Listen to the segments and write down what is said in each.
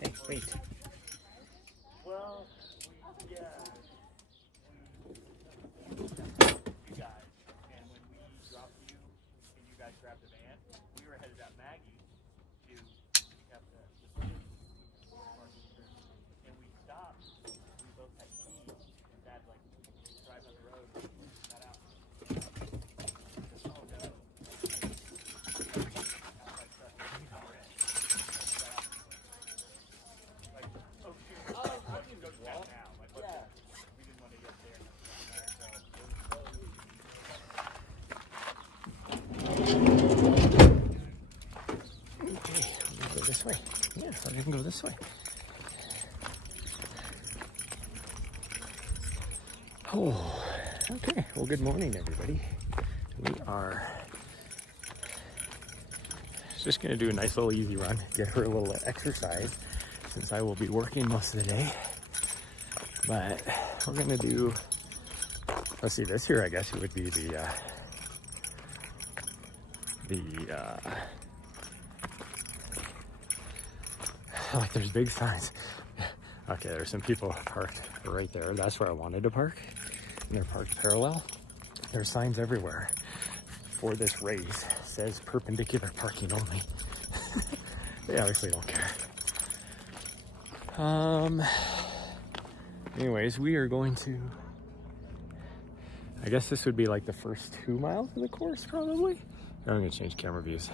Hey, wait. Well, yeah. You guys, and when we dropped you and you guys grabbed the van, we were headed out Maggie to pick up the and we stopped. We both had keys, and Dad like drive on the road, got out. Oh no. This way. Yeah, we're gonna go this way. Oh, okay. Well, good morning, everybody. We are just gonna do a nice little easy run, get her a little exercise, since I will be working most of the day. But we're gonna do. Let's see. This here, I guess, it would be the like there's big signs. Okay, there's some people parked right there. That's where I wanted to park. And they're parked parallel. There's signs everywhere for this race. It says perpendicular parking only. They obviously don't care. Anyways, we are going to, I guess this would be like the first 2 miles of the course, probably. I'm gonna change camera views.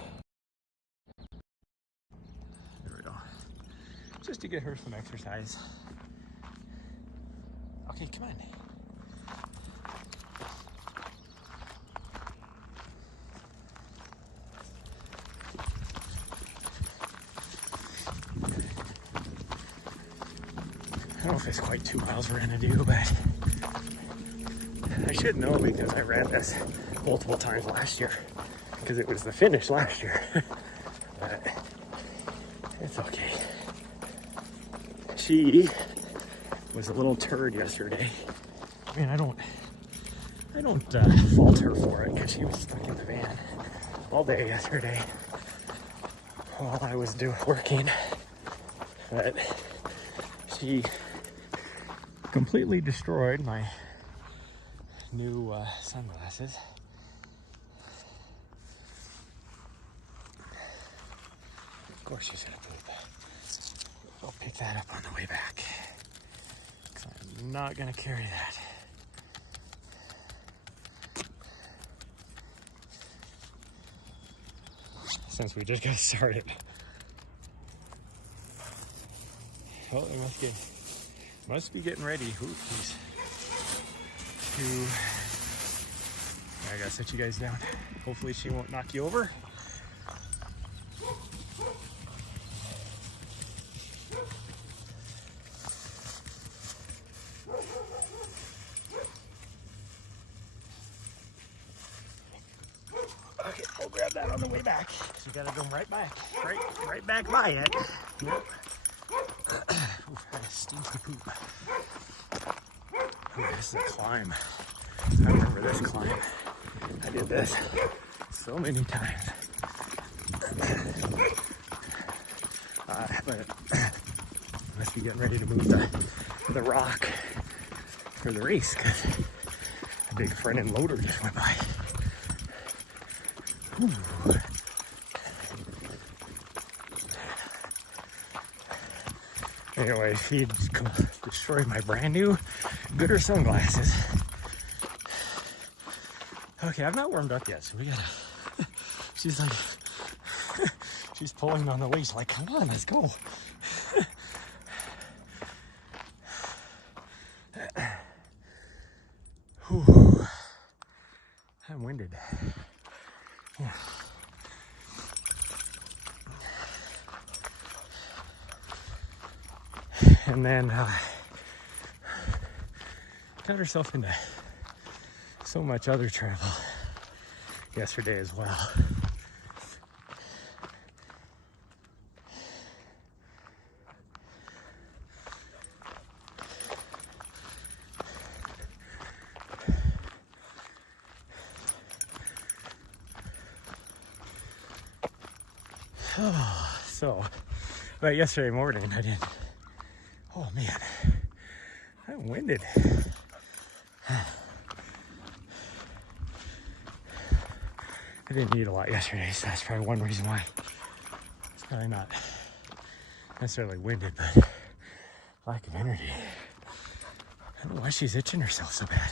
Just to get her some exercise. Okay, come on. I don't know if it's quite 2 miles we're gonna do, but I should know because I ran this multiple times last year because it was the finish last year. But it's okay. She was a little turd yesterday. I mean, I don't fault her for it because she was stuck in the van all day yesterday while I was working. But she completely destroyed my new sunglasses. Of course she's gonna poop. I'll pick that up on the way back. 'Cause I'm not gonna carry that. Since we just got started. Well, they must be getting ready. Ooh, please. I gotta set you guys down. Hopefully she won't knock you over. Okay, we'll grab that on the way back. So we gotta go right back by it. Yep. Oof, that is stinky poop. Ooh, this is a climb. I remember this climb. I did this so many times. But must be getting ready to move the rock for the race because a big front end loader just went by. Ooh. Anyway, she destroyed my brand new Gooder sunglasses. Okay, I'm not warmed up yet, so we gotta. She's like, she's pulling on the leash, like, come on, let's go. Whew. I'm winded. Yeah. And then got herself into so much other trouble yesterday as well. So, but yesterday morning I didn't. Oh man, I'm winded. I didn't eat a lot yesterday, so that's probably one reason why. It's probably not necessarily winded, but lack of energy. I don't know why she's itching herself so bad.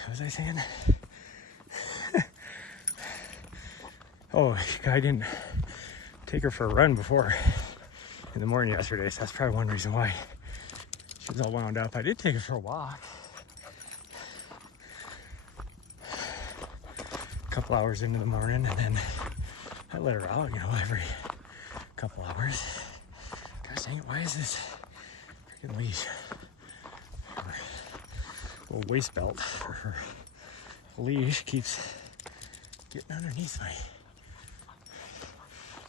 What was I saying? Oh, I didn't take her for a run before in the morning yesterday, so that's probably one reason why she's all wound up. I did take her for a walk. A couple hours into the morning, and then I let her out, every couple hours. Gosh dang it, why is this freaking leash, her little waist belt for her leash keeps getting underneath my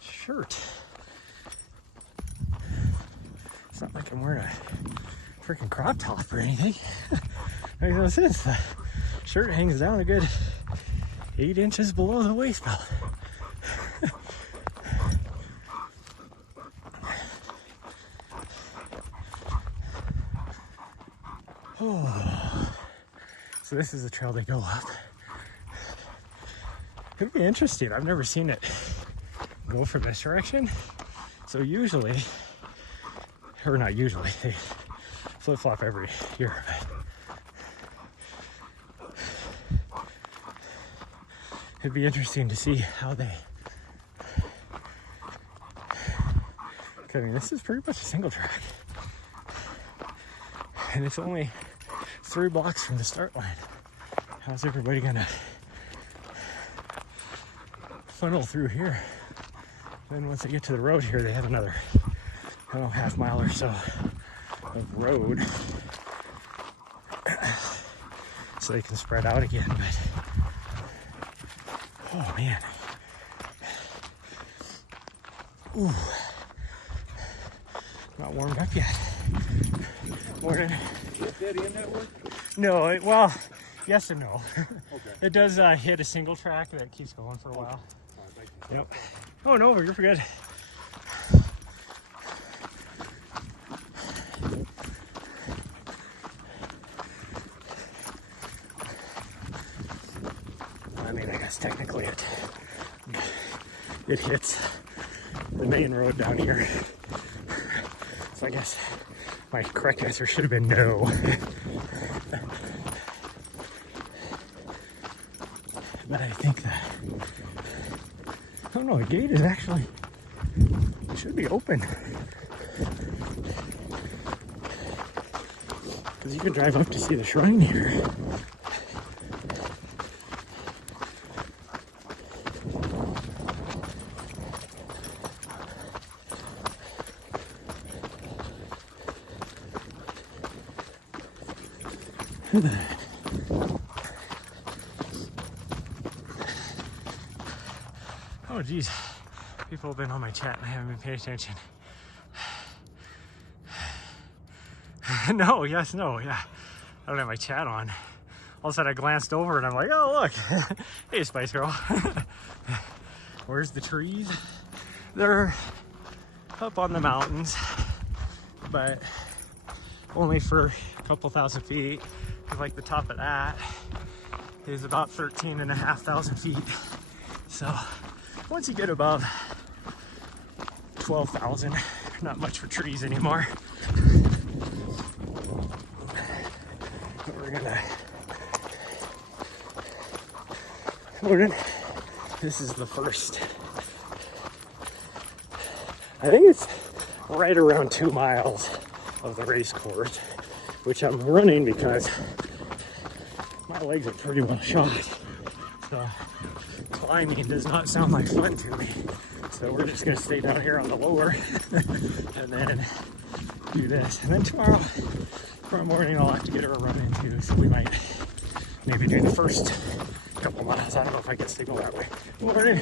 shirt? It's not like I'm wearing a freaking crop top or anything. Like this is, the shirt hangs down a good 8 inches below the waist belt. Oh, so this is the trail they go up. It'd be interesting. I've never seen it go from this direction. So usually, or not usually, they flip-flop every year. But it'd be interesting to see how they. I mean, this is pretty much a single track, and it's only 3 blocks from the start line. How's everybody gonna funnel through here? Then once they get to the road here, they have another, half mile or so of road, so they can spread out again. But oh man, ooh, not warmed up yet. Morning. Is that in that work? No, well, yes and no. Okay. It does hit a single track that keeps going for a while. Yep. Oh no, you're good. I mean, I guess technically it hits the main road down here. So I guess my correct answer should have been no. But I think that, I don't know, the gate is actually, should be open. Because you can drive up to see the shrine here. Oh geez, people have been on my chat and I haven't been paying attention. No, yes, no, yeah. I don't have my chat on. All of a sudden I glanced over and I'm like, oh look, hey Spice Girl. Where's the trees? They're up on the mountains, but only for a couple thousand feet. Like the top of that is about 13,500 feet. So once you get above 12,000, not much for trees anymore. But we're gonna, this is the first, I think it's right around 2 miles of the race course, which I'm running because my legs are pretty well shot. So climbing does not sound like fun to me. So we're just gonna stay down here on the lower and then do this. And then tomorrow morning I'll have to get her a run into, so we might maybe do the first couple miles. I don't know if I get signal that way. Morning.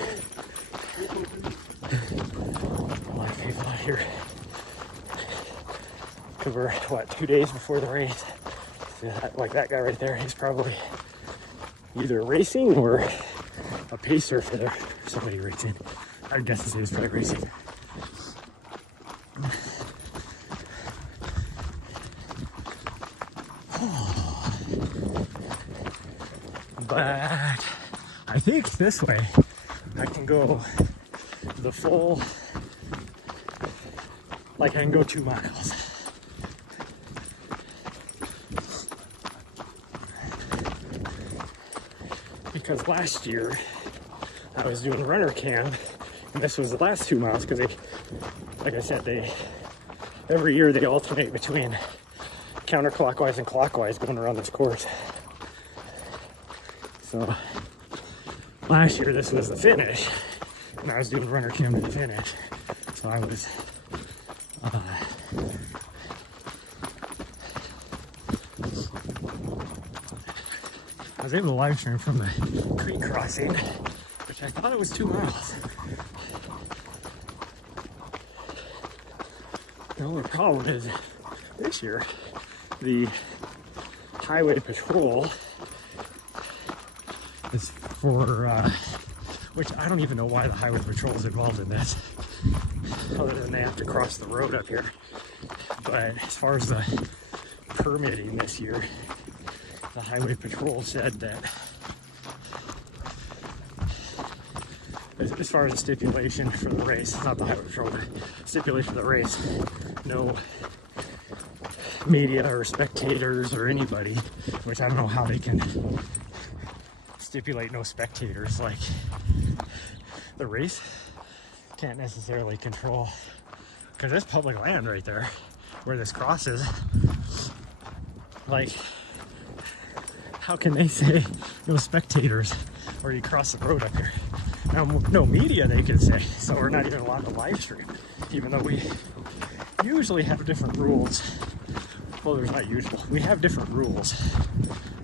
A lot of people out here. because we're, what, 2 days before the race. So like that guy right there, he's probably either racing or a pacer for somebody racing. I guess he was probably racing. But I think this way I can go the full, like I can go 2 miles. Because last year I was doing runner camp, and this was the last 2 miles because they, like I said, every year they alternate between counterclockwise and clockwise going around this course. So last year this was the finish, and I was doing runner camp at the finish. So I was able to live stream from the creek crossing, which I thought it was 2 miles. The only problem is this year the highway patrol is for, which I don't even know why the highway patrol is involved in this, other than they have to cross the road up here. But as far as the permitting this year, the highway patrol said that as far as the stipulation for the race, not the highway patrol, the stipulation for the race, no media or spectators or anybody, which I don't know how they can stipulate no spectators. Like, the race can't necessarily control, because there's public land right there where this crosses. Like, how can they say no spectators or you cross the road up here? Now, no media they can say, so we're not even allowed to live stream, even though we usually have different rules. Well, there's not usual. We have different rules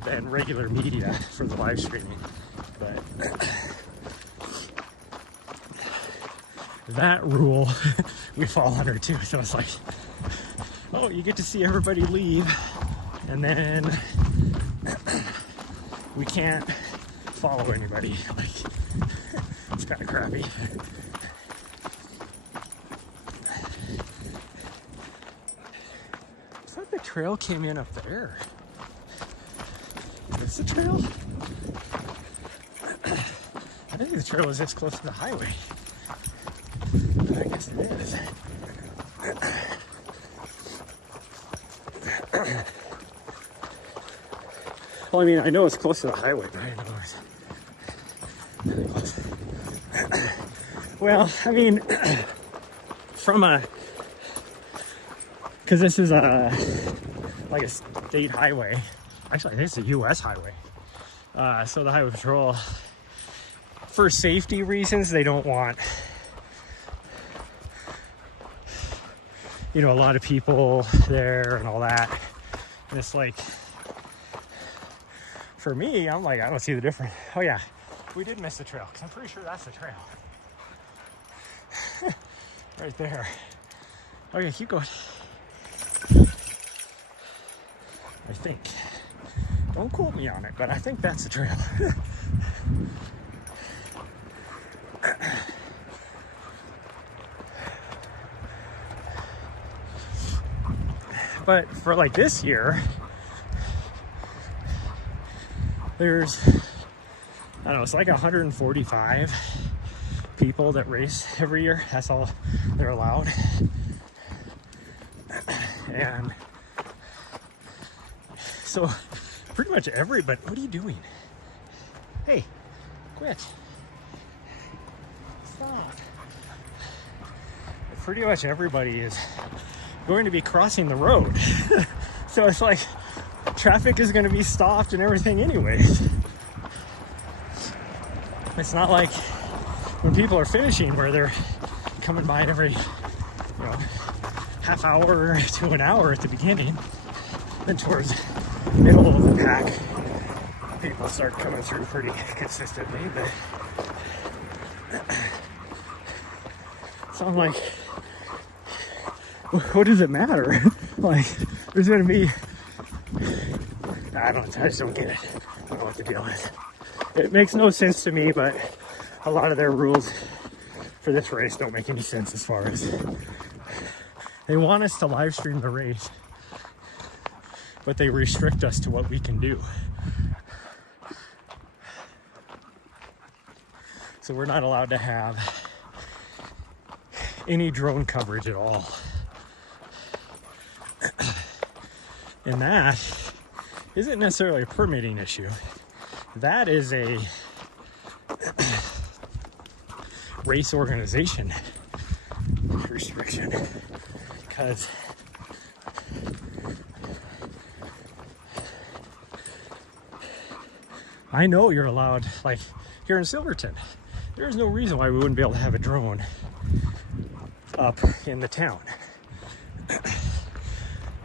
than regular media for the live streaming, but that rule we fall under too. So it's like, oh, you get to see everybody leave, and then we can't follow anybody. Like, it's kind of crappy. I thought the trail came in up there. Is this the trail? I think the trail is this close to the highway. But I guess it is. Well, I mean, I know it's close to the highway, but I didn't know it's really close. Well, I mean, because this is like a state highway. Actually, I think it's a U.S. highway. So the highway patrol, for safety reasons, they don't want, a lot of people there and all that. And it's like, for me, I'm like, I don't see the difference. Oh yeah, we did miss the trail, because I'm pretty sure that's the trail. Right there. Okay, keep going. I think. Don't quote me on it, but I think that's the trail. But for like this year, there's, I don't know, it's like 145 people that race every year. That's all they're allowed. And so pretty much everybody, what are you doing? Hey, quit. Stop. Pretty much everybody is going to be crossing the road. So it's like traffic is going to be stopped and everything anyways. It's not like when people are finishing where they're coming by every half hour to an hour at the beginning. Then towards the middle of the pack, people start coming through pretty consistently. But so I'm like, what does it matter? Like, there's gonna be, I just don't get it. I don't know what the deal is. It makes no sense to me, but a lot of their rules for this race don't make any sense as far as they want us to live stream the race, but they restrict us to what we can do. So we're not allowed to have any drone coverage at all. And that isn't necessarily a permitting issue. That is a race organization restriction. Because I know you're allowed, like here in Silverton, there's no reason why we wouldn't be able to have a drone up in the town.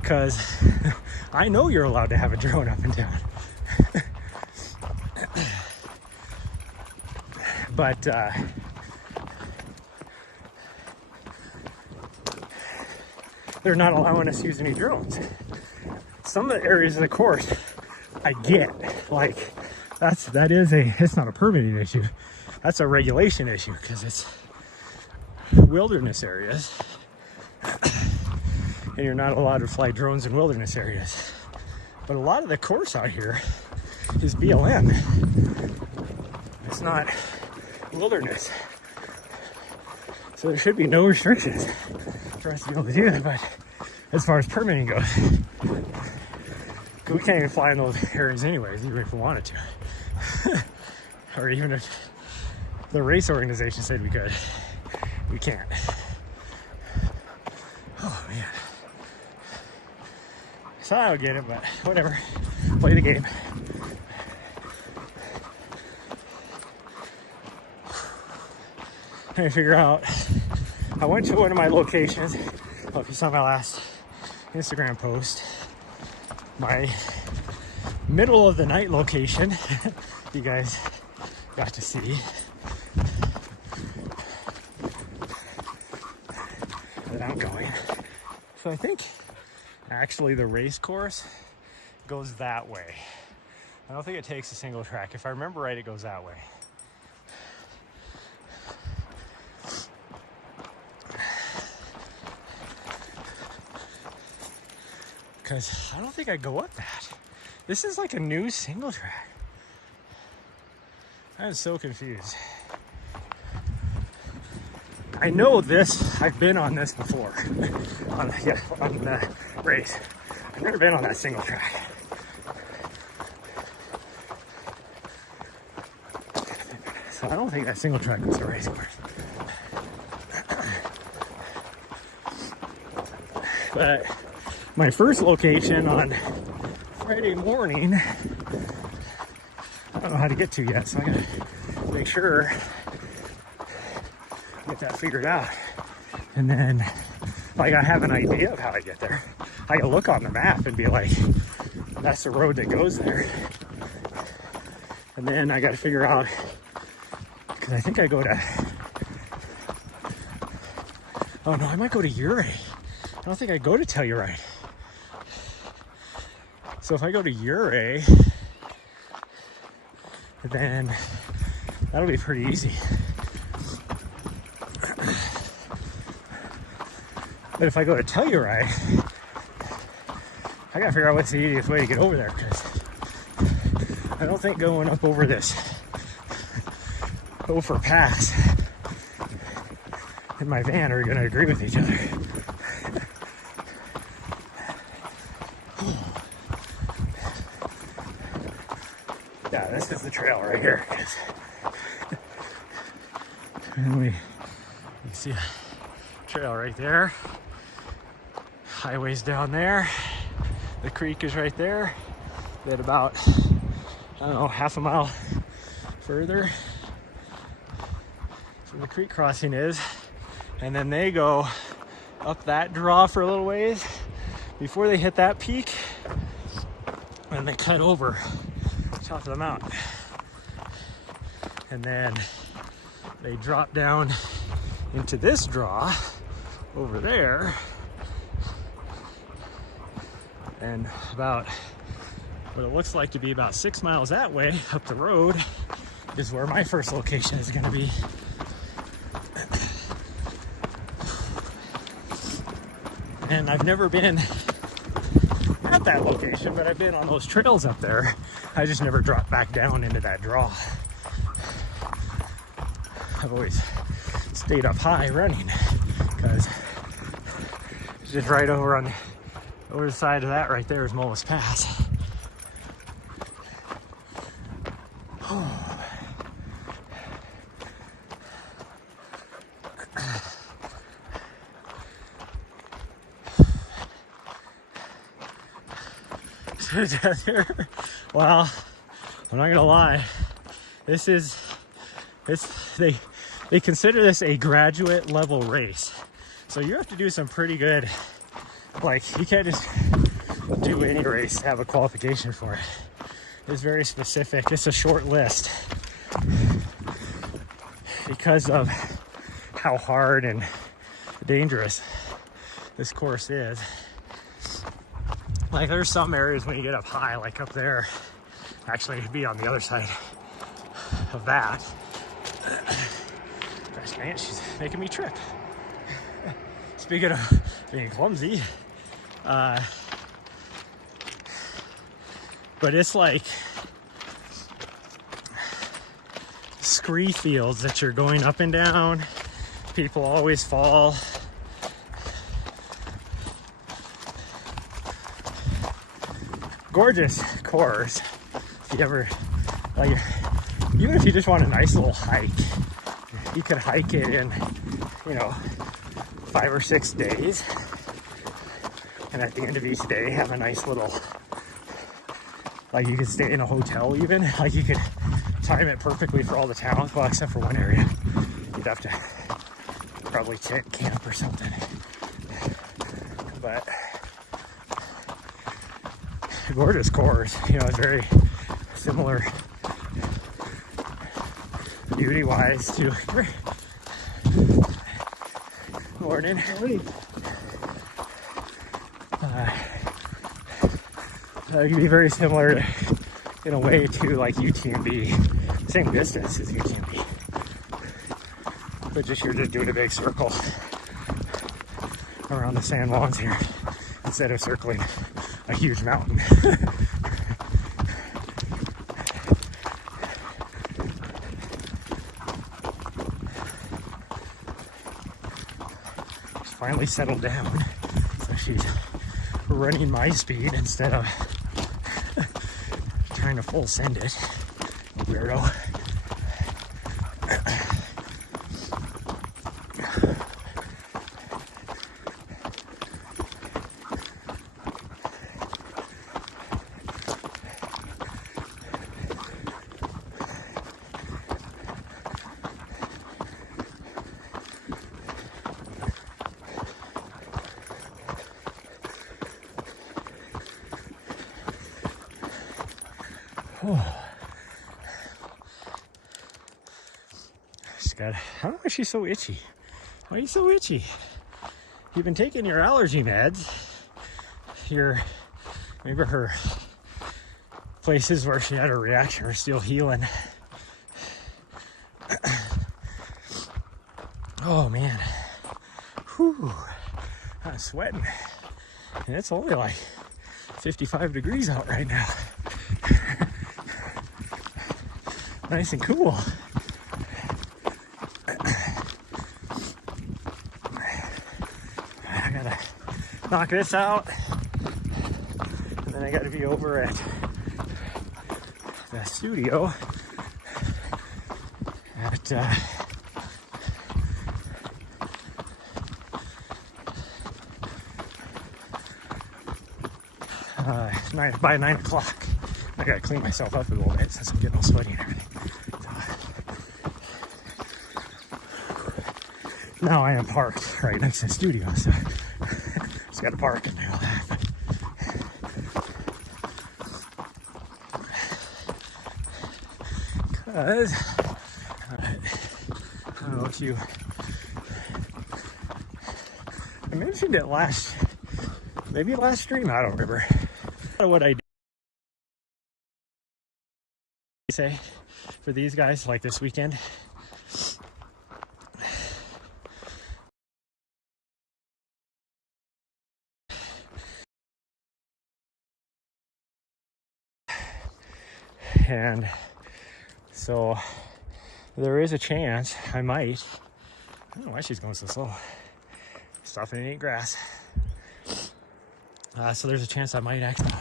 Because I know you're allowed to have a drone up in town. But they're not allowing us to use any drones. Some of the areas of the course I get, like it's not a permitting issue, that's a regulation issue, because it's wilderness areas and you're not allowed to fly drones in wilderness areas. But a lot of the course out here is BLM. It's not wilderness. So there should be no restrictions for us to be able to do that. But as far as permitting goes, we can't even fly in those areas anyways, even if we wanted to. Or even if the race organization said we could, we can't. Oh man. So I don't get it, but whatever. Play the game. Trying to figure out, I went to one of my locations. Well, if you saw my last Instagram post, my middle of the night location, you guys got to see. That I'm going. So I think actually the race course goes that way. I don't think it takes a single track. If I remember right, it goes that way. Because I don't think I go up that. This is like a new single track. I'm so confused. I know this, I've been on this before. on the race. I've never been on that single track. So I don't think that single track was a race course. But my first location on Friday morning, I don't know how to get to yet, so I gotta make sure get that figured out. And then, like, I have an idea of how I get there. I can look on the map and be like, that's the road that goes there. And then I gotta figure out, because I think I go to, oh no, I might go to Ure. I don't think I go to Telluride. So if I go to Ure, then that'll be pretty easy. But if I go to Telluride, I gotta figure out what's the easiest way to get over there, because I don't think going up over this Ophir Pass and my van are gonna agree with each other. Yeah, this is the trail right here. And you see a trail right there. Highway's down there. The creek is right there. Then about, I don't know, half a mile further. So the creek crossing is. And then they go up that draw for a little ways before they hit that peak. And they cut over the top of the mountain. And then they drop down into this draw over there. And about what it looks like to be about 6 miles that way up the road is where my first location is going to be. And I've never been at that location, but I've been on those trails up there. I just never dropped back down into that draw. I've always stayed up high running because it's just right over the side of that right there is Mullis Pass. Well, I'm not gonna lie. They consider this a graduate level race. So you have to do some pretty good, like you can't just do any race to have a qualification for it. It's very specific. It's a short list because of how hard and dangerous this course is. Like there's some areas when you get up high, like up there, actually it'd be on the other side of that. Gosh man, she's making me trip. Speaking of being clumsy, but it's like scree fields that you're going up and down. People always fall. Gorgeous course. If you ever, like, even if you just want a nice little hike, you could hike it in, 5 or 6 days. And at the end of each day, have a nice little, like you could stay in a hotel even. Like you could time it perfectly for all the towns, well, except for one area. You'd have to probably check camp or something. But gorgeous course, it's very similar beauty wise to morning. It can be very similar in a way to like UTMB, same distance as UTMB, but you're just doing a big circle around the sand lawns here instead of circling a huge mountain. She's finally settled down, so she's running my speed instead of trying to full send it. Weirdo. I don't know why she's so itchy. Why are you so itchy? You've been taking your allergy meds. Maybe her places where she had a reaction are still healing. Oh man. Whew. I'm sweating. And it's only like 55 degrees out right now. Nice and cool. I gotta knock this out, and then I gotta be over at the studio at by 9 o'clock. I gotta clean myself up a little bit since I'm getting all sweaty and everything. Now I am parked right next to the studio, so just got to park and do all that. Because I don't know if I mentioned it last stream, I don't remember. what I say for these guys, like this weekend. And so there is a chance I might, I don't know why she's going so slow. Stopping to eat grass. So there's a chance I might actually,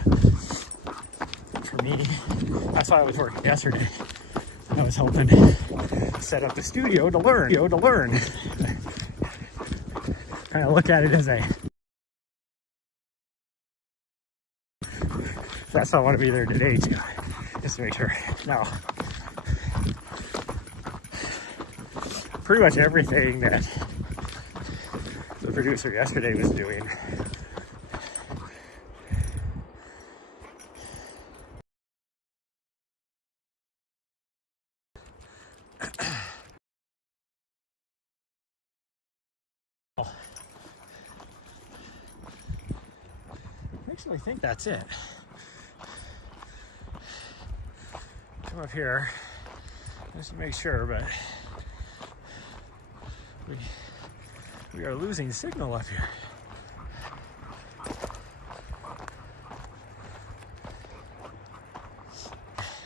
for me, that's why I was working yesterday. I was hoping to set up the studio to learn. Kind of look at it as a, that's why I want to be there today too, just to make sure. Now, pretty much everything that the producer yesterday was doing, I actually think that's it. Come up here just to make sure, but we are losing signal up here.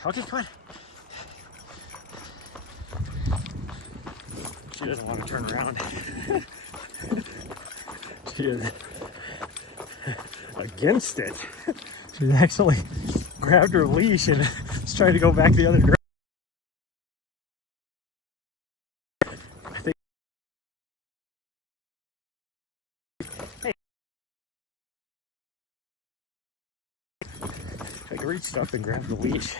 Okay, come on. She doesn't want to turn around. She is against it. She's actually grabbed her leash and is trying to go back the other direction. I think. Hey. I reached up and grabbed the leash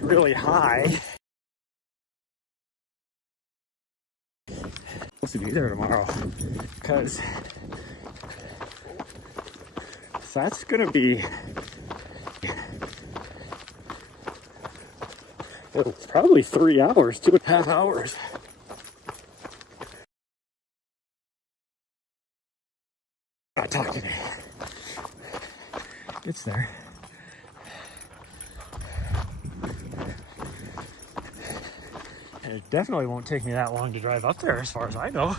really high. I'm supposed to be there tomorrow because that's gonna be probably 3 hours, 2.5 hours. Not talking. It's there. And it definitely won't take me that long to drive up there, as far as I know.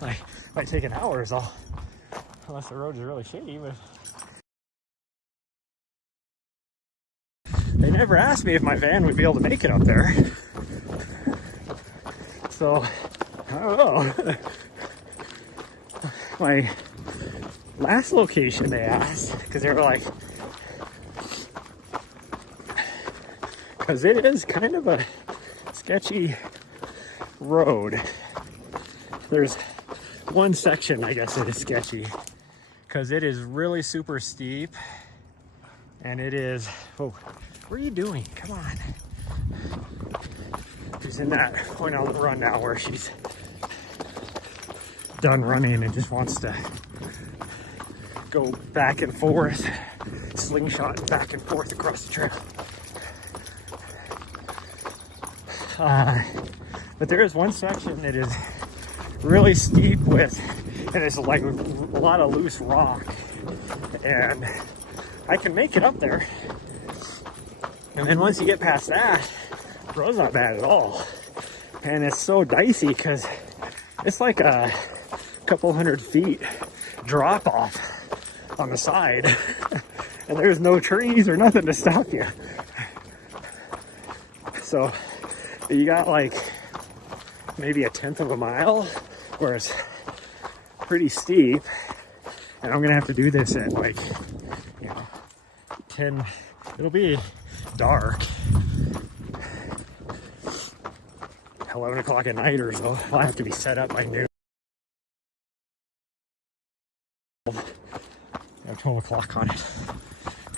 Like, might take an hour is all, unless the road is really shady. But they never asked me if my van would be able to make it up there, so I don't know. My last location they asked, because they were like, because it is kind of a sketchy road. There's one section, I guess, that is sketchy because it is really super steep, and it is, oh, what are you doing? Come on. She's in that point on the run now where she's done running and just wants to go back and forth, slingshot back and forth across the trail. But there is one section that is really steep with, and it's like a lot of loose rock, and I can make it up there. And then once you get past that, the road's not bad at all. And it's so dicey because it's like a couple 100 feet drop off on the side. And there's no trees or nothing to stop you. So you got like maybe 1/10 of a mile where it's pretty steep. And I'm gonna have to do this at like, 10, it'll be dark, 11 o'clock at night or so. I'll have to be set up by noon. I have 12 o'clock on it,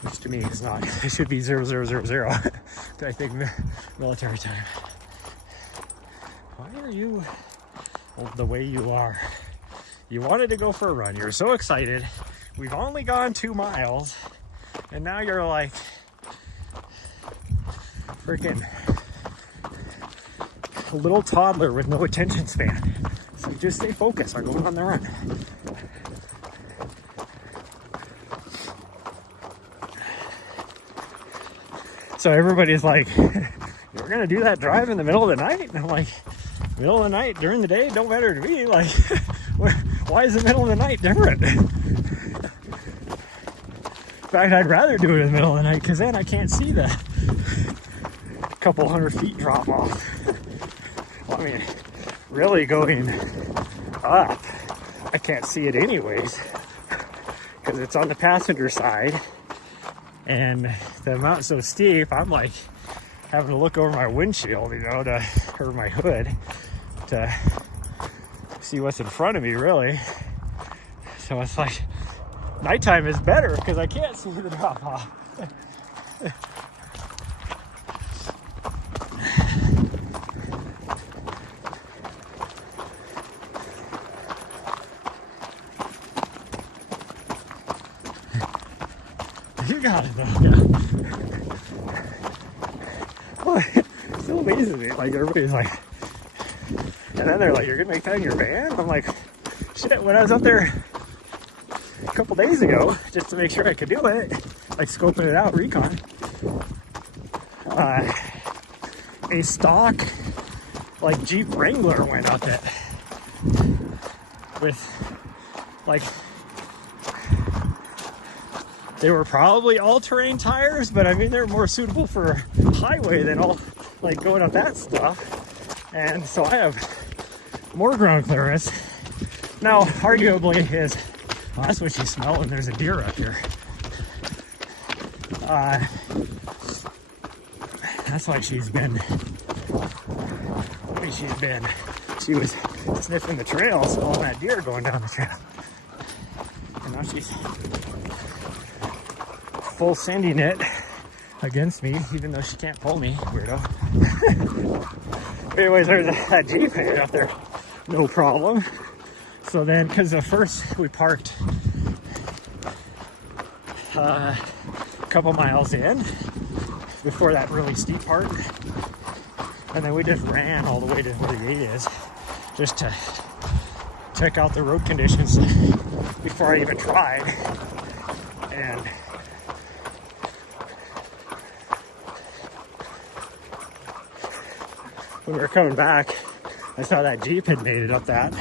which to me is not. It should be 0000. I think military time. Why are you the way you are? You wanted to go for a run. You're so excited. We've only gone 2 miles, and now you're like freaking a little toddler with no attention span. So just stay focused on going on the run. So everybody's like, you're gonna do that drive in the middle of the night? And I'm like, middle of the night, during the day, don't matter to me. Like, why is the middle of the night different? In fact, I'd rather do it in the middle of the night because then I can't see the couple 100 feet drop off. Well, I mean, really going up, I can't see it anyways because it's on the passenger side and the amount's so steep. I'm like having to look over my windshield, or my hood to see what's in front of me, really. So it's like nighttime is better because I can't see the drop off. You got it though. Yeah. Well, it still amazes me. Like everybody's like, and then they're like, "You're gonna make that in your van?" I'm like, "Shit!" When I was up there a couple days ago, just to make sure I could do it, like scoping it out, recon. A stock like Jeep Wrangler went up it with like. They were probably all-terrain tires, but I mean, they're more suitable for highway than all, like going up that stuff. And so I have more ground clearance. Now, arguably is, well, that's what she's smelling. There's a deer up here. That's why she was sniffing the trail, smelling that deer going down the trail. And now she's full sending it against me, even though she can't pull me, weirdo. Anyways, there's that Jeep hanging out there, no problem. So then, because the first we parked a couple miles in before that really steep part, and then we just ran all the way to where the gate is just to check out the road conditions before I even tried. And when we were coming back, I saw that Jeep had made it up that.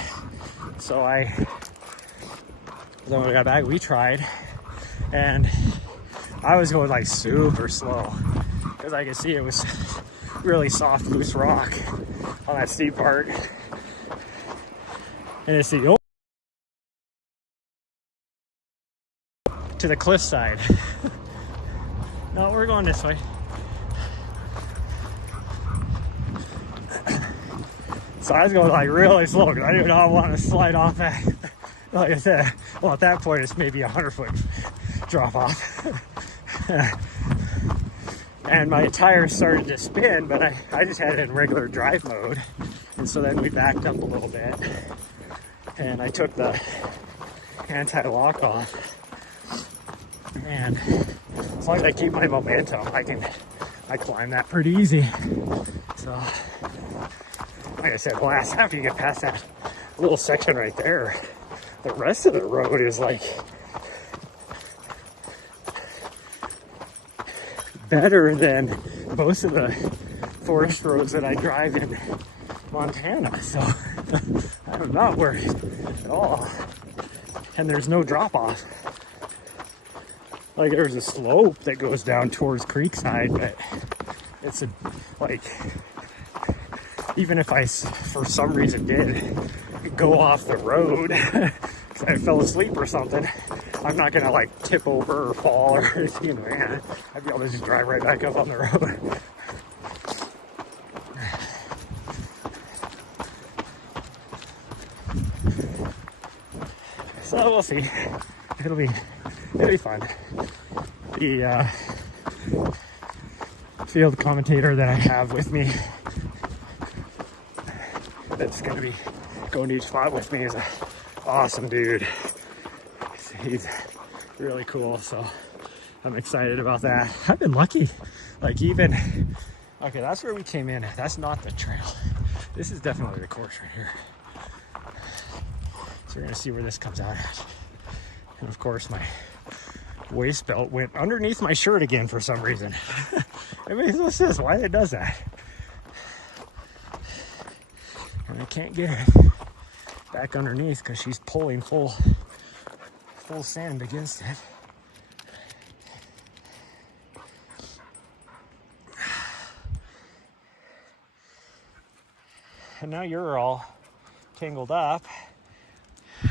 So then when we got back, we tried, and I was going like super slow because I could see it was really soft, loose rock on that steep part. And it's the to the cliffside. No, we're going this way. So I was going like really slow because I did not want to slide off that. Like I said, well, at that point it's maybe 100-foot drop off. And my tires started to spin, but I just had it in regular drive mode. And so then we backed up a little bit and I took the anti-lock off. And as long as I keep my momentum, I climb that pretty easy. So like I said, after you get past that little section right there, the rest of the road is like better than most of the forest roads that I drive in Montana. So I'm not worried at all. And there's no drop off. Like there's a slope that goes down towards Creekside, but it's even if I, for some reason, did go off the road because I fell asleep or something, I'm not gonna like tip over or fall or anything. Man, I'd be able to just drive right back up on the road. So we'll see. It'll be fun. The field commentator that I have with me, that's going to be going to each spot with me, is an awesome dude. He's really cool, so I'm excited about that. I've been lucky. Like even, okay, that's where we came in. That's not the trail. This is definitely the course right here. So we're going to see where this comes out at. And of course my waist belt went underneath my shirt again for some reason. It makes no sense why it does that. And I can't get it back underneath because she's pulling full sand against it. And now you're all tangled up.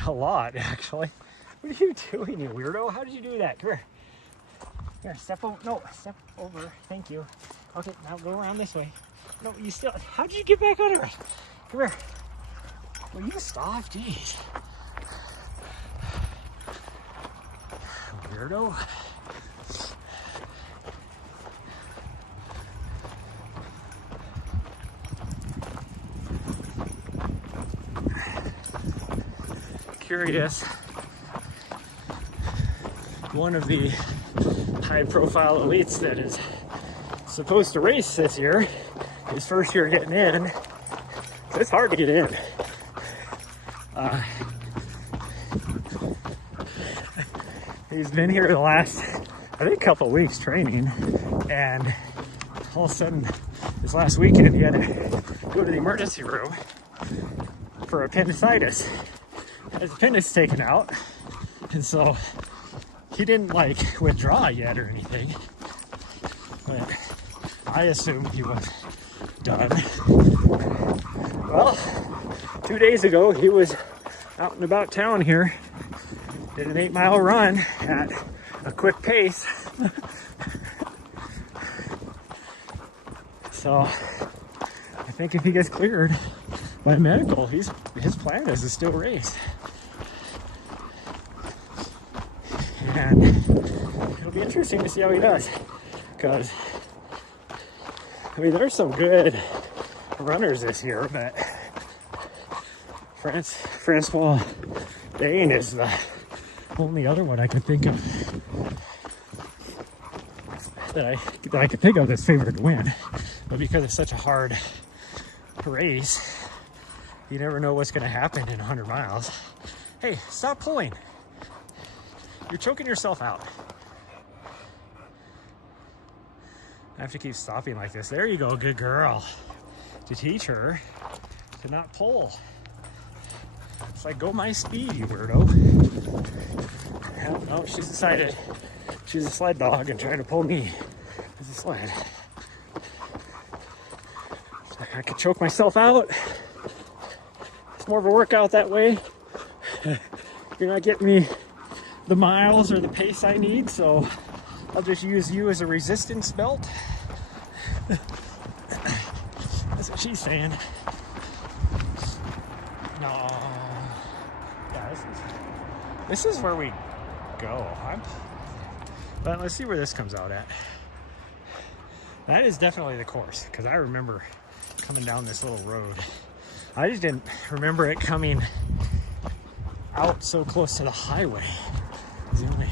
A lot, actually. What are you doing, you weirdo? How did you do that? Come here. Here, step over. No, step over. Thank you. Okay, now go around this way. No, you still. How did you get back under it? Come here. Will you stop? Jeez. Weirdo. Curious. One of the high-profile elites that is supposed to race this year, his first year getting in. It's hard to get in. He's been here the last, I think, couple of weeks training, and all of a sudden, this last weekend, he had to go to the emergency room for appendicitis. His appendix taken out, and so he didn't like withdraw yet or anything, but I assumed he was done. Well, 2 days ago he was out and about town here, did an 8-mile run at a quick pace. So I think if he gets cleared by medical, his plan is to still race. And it'll be interesting to see how he does, because I mean there's some good runners this year, but Francois Dane is the only other one I could think of that I could think of that's favored to win. But because it's such a hard race, you never know what's going to happen in 100 miles. Hey, stop pulling. You're choking yourself out. I have to keep stopping like this. There you go, good girl. To teach her to not pull. It's like, go my speed, you weirdo. No, she's decided she's a sled dog and trying to pull me as a sled. It's like, I could choke myself out. It's more of a workout that way. You're not getting me the miles or the pace I need, so I'll just use you as a resistance belt. That's what she's saying. No. Yeah, this is where we go. But let's see where this comes out at. That is definitely the course, because I remember coming down this little road. I just didn't remember it coming out so close to the highway. It's the only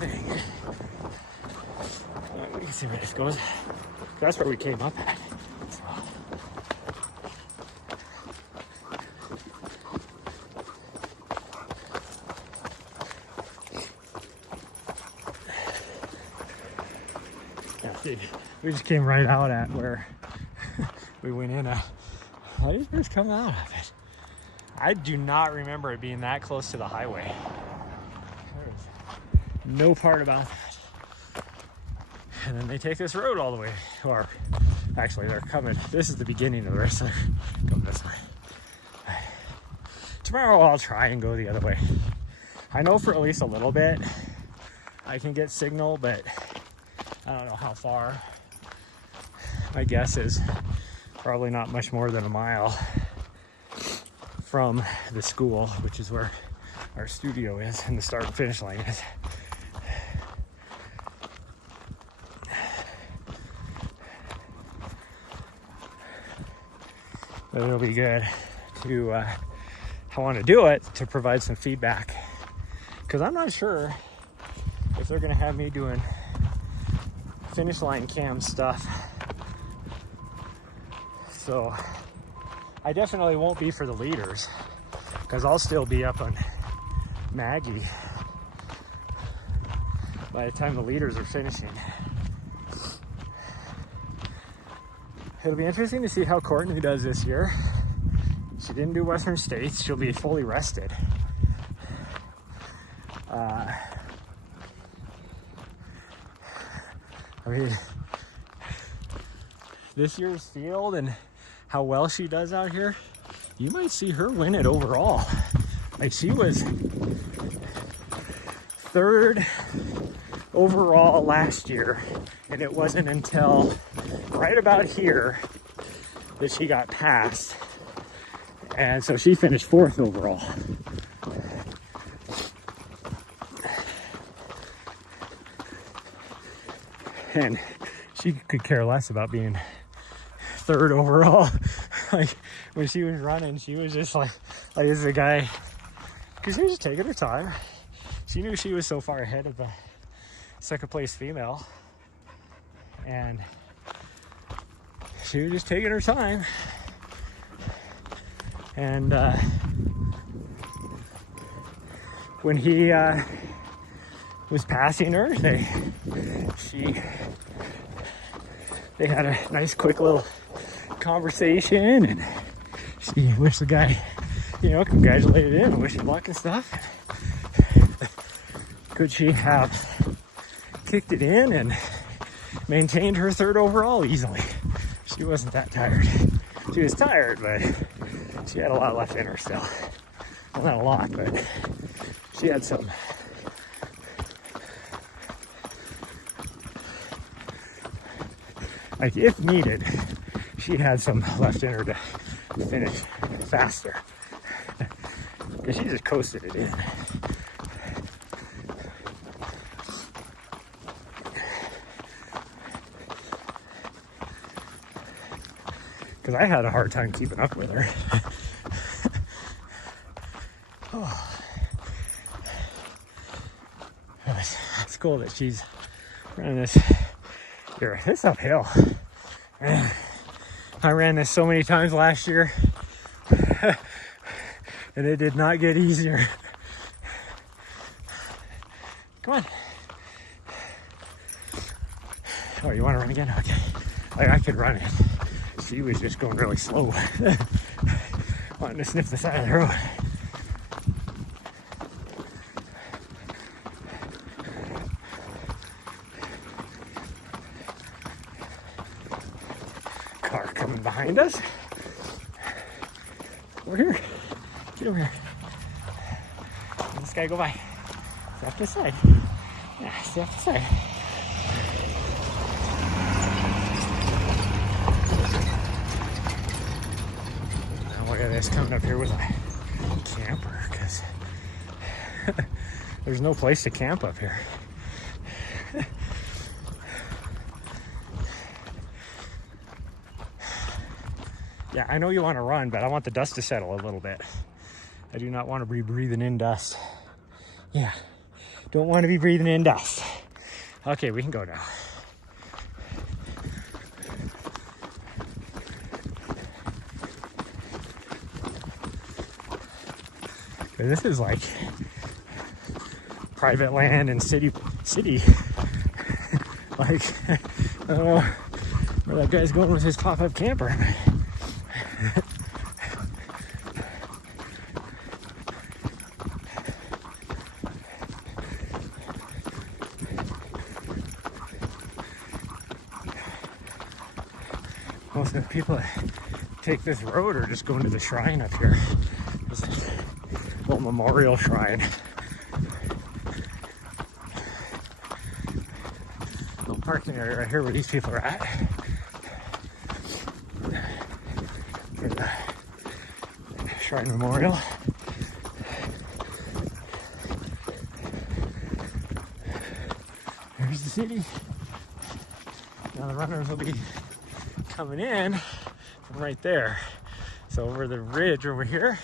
thing. We can see where this goes. That's where we came up at. So. Yeah, dude, we just came right out at where we went in. How did this come out of it? I do not remember it being that close to the highway. There's no part about that. And then they take this road all the way, or actually they're coming. This is the beginning of the rest. Come this way. Tomorrow I'll try and go the other way. I know for at least a little bit I can get signal, but I don't know how far. My guess is probably not much more than a mile from the school, which is where our studio is and the start and finish line is. But it'll be good to, I want to do it to provide some feedback, because I'm not sure if they're going to have me doing finish line cam stuff. So I definitely won't be for the leaders, because I'll still be up on Maggie by the time the leaders are finishing. It'll be interesting to see how Courtney does this year. She didn't do Western States. She'll be fully rested. I mean, this year's field and how well she does out here, you might see her win it overall. Like, she was 3rd overall last year, and it wasn't until right about here that she got passed. And so she finished 4th overall. And she could care less about being 3rd overall. Like, when she was running, she was just like this is a guy, because she was just taking her time. She knew she was so far ahead of the 2nd place female, and she was just taking her time. And when he was passing her, they had a nice quick little conversation, and she wished the guy, congratulated him and wished him luck and stuff. Could she have kicked it in and maintained her 3rd overall easily? She wasn't that tired. She was tired, but she had a lot left in her still. Well, not a lot, but she had some. Like, if needed, she had some left in her to finish faster. Because she just coasted it in. Because I had a hard time keeping up with her. Oh. It's cool that she's running this uphill. I ran this so many times last year, and it did not get easier. Come on. Oh, you want to run again? Okay. Like, I could run it. She was just going really slow. Wanting to sniff the side of the road. Car coming behind us. Over here. Get over here. Let this guy go by. Stay off to the side. Yeah, stay off to the side. Look at this, coming up here with a camper, because there's no place to camp up here. Yeah, I know you want to run, but I want the dust to settle a little bit. I do not want to be breathing in dust. Yeah, don't want to be breathing in dust. Okay, we can go now. This is like private land and city. Like, I don't know where that guy's going with his pop-up camper. Most of the people that take this road are just going to the shrine up here. There's a little memorial shrine. Little parking area right here where these people are at. For the shrine memorial. There's the city. Now the runners will be coming in from right there. So over the ridge over here.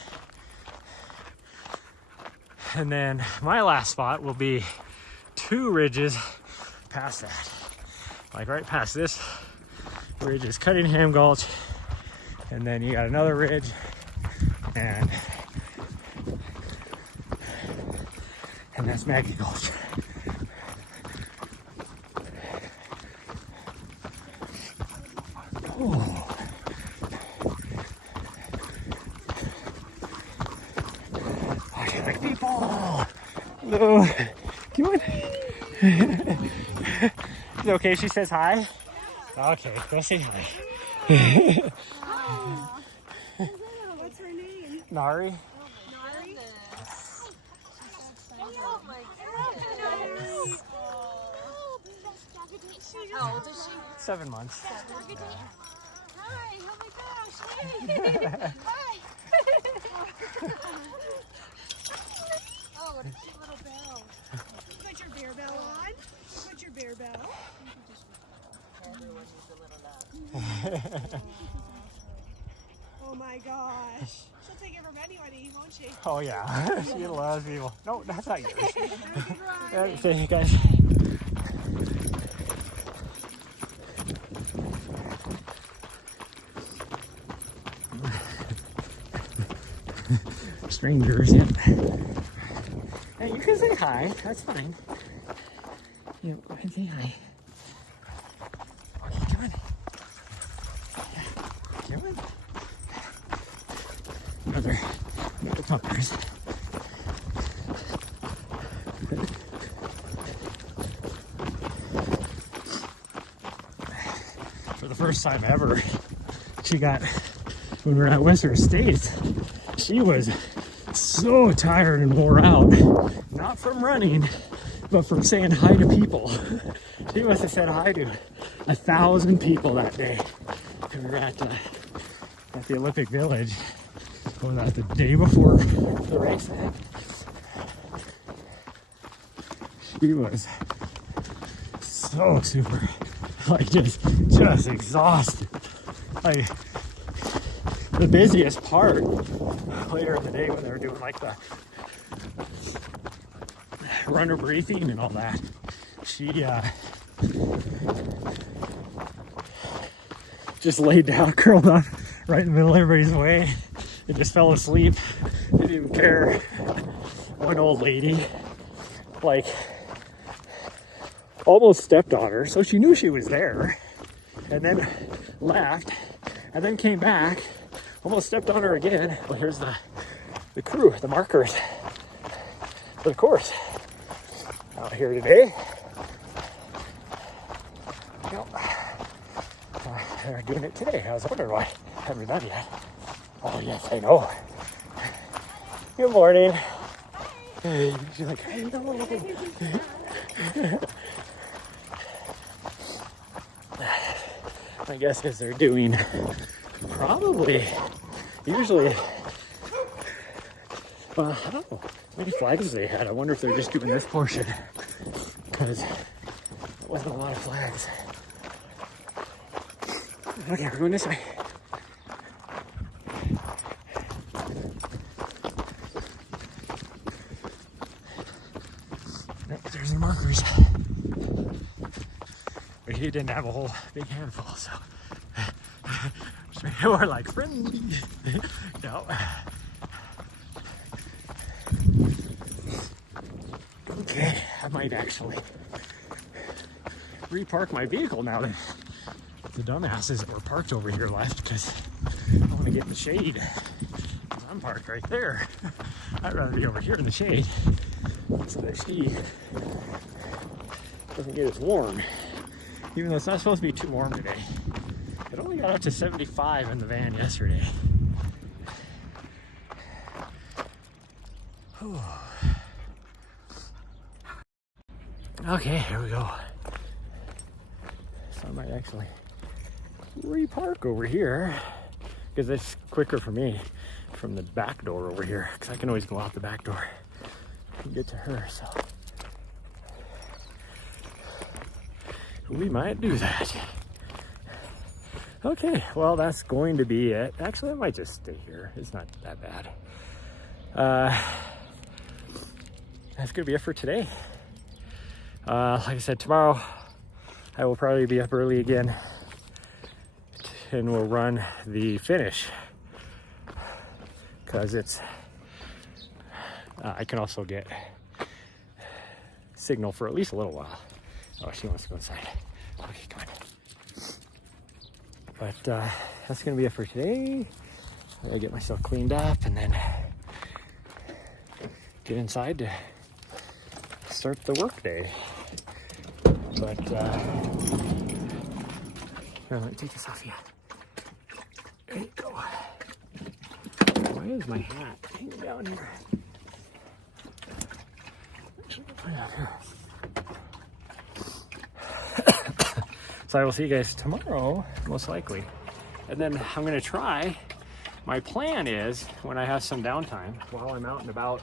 And then my last spot will be 2 ridges past that. Like right past this ridge is Cuttingham Gulch. And then you got another ridge and that's Maggie Gulch. Oh. No. Come on. Is it okay? She says hi. Okay, go say hi. What's her name? Nari. Nari? Oh my goodness. How old is she? 7 months. Hi, oh my gosh, hey. Hi. Oh, what a cute little bell. Put your bear bell on. Put your bear bell. Everyone needs a little love. Oh my gosh. She'll take it from anybody, won't she? Oh yeah, she loves people. No, that's not yours. Have a good ride. Thank you guys. Strangers, yeah. Hey, you can say hi. That's fine. Yeah, you can say hi. Okay, come on. Yeah, come on. Another puppers. For the first time ever, she got, when we were at Whistler Estates, she was so tired and wore out. Not from running, but from saying hi to people. She must have said hi to 1,000 people that day. We were at the Olympic Village. Was that the day before the race? She was so super, like just exhausted. Like the busiest part later in the day when they were doing like the runner briefing and all that. She just laid down, curled up right in the middle of everybody's way. It just fell asleep. Didn't even care. One old lady, like, almost stepped on her, so she knew she was there, and then left, and then came back, almost stepped on her again. Well, here's the crew, the markers for the course out here today. Yep. They're doing it today. I was wondering why I haven't done yet. Oh, yes, I know. Good morning. Hey, she's like, I know. My guess is they're doing probably, usually, I don't know, how many flags they had. I wonder if they're just doing this portion because there wasn't a lot of flags. Okay, we're going this way. There's your markers. But he didn't have a whole big handful, so we're like friends. No. Okay, I might actually repark my vehicle now that the dumbasses that were parked over here left, because I want to get in the shade. I'm parked right there. I'd rather be over here in the shade so that she doesn't get as warm. Even though it's not supposed to be too warm today. It only got up to 75 in the van yesterday. Whew. Okay, here we go. So I might actually repark over here because it's quicker for me from the back door over here, because I can always go out the back door and get to her. So we might do that. Okay, well, that's going to be it. Actually, I might just stay here. It's not that bad. That's gonna be it for today. Like I said, tomorrow I will probably be up early again and we'll run the finish, because it's I can also get signal for at least a little while. Oh, she wants to go inside. Okay, come on. But that's gonna be it for today. I gotta get myself cleaned up and then get inside to start the work day. But here, let me take this off. Yeah. There you go. Why is my hat hanging down here? Put it out here. So I will see you guys tomorrow, most likely. And then I'm gonna try, my plan is when I have some downtime, while I'm out and about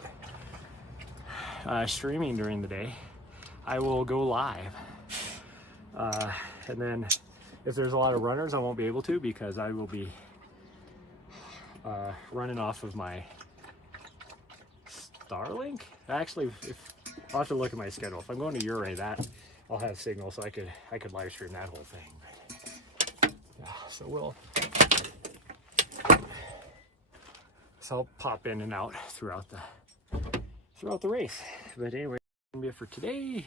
streaming during the day, I will go live. And then if there's a lot of runners, I won't be able to because I will be running off of my Starlink. Actually, I'll have to look at my schedule. If I'm going to Uray, that I'll have signal, so I could live stream that whole thing. But, yeah, so I'll pop in and out throughout the race. But anyway, that's gonna be it for today.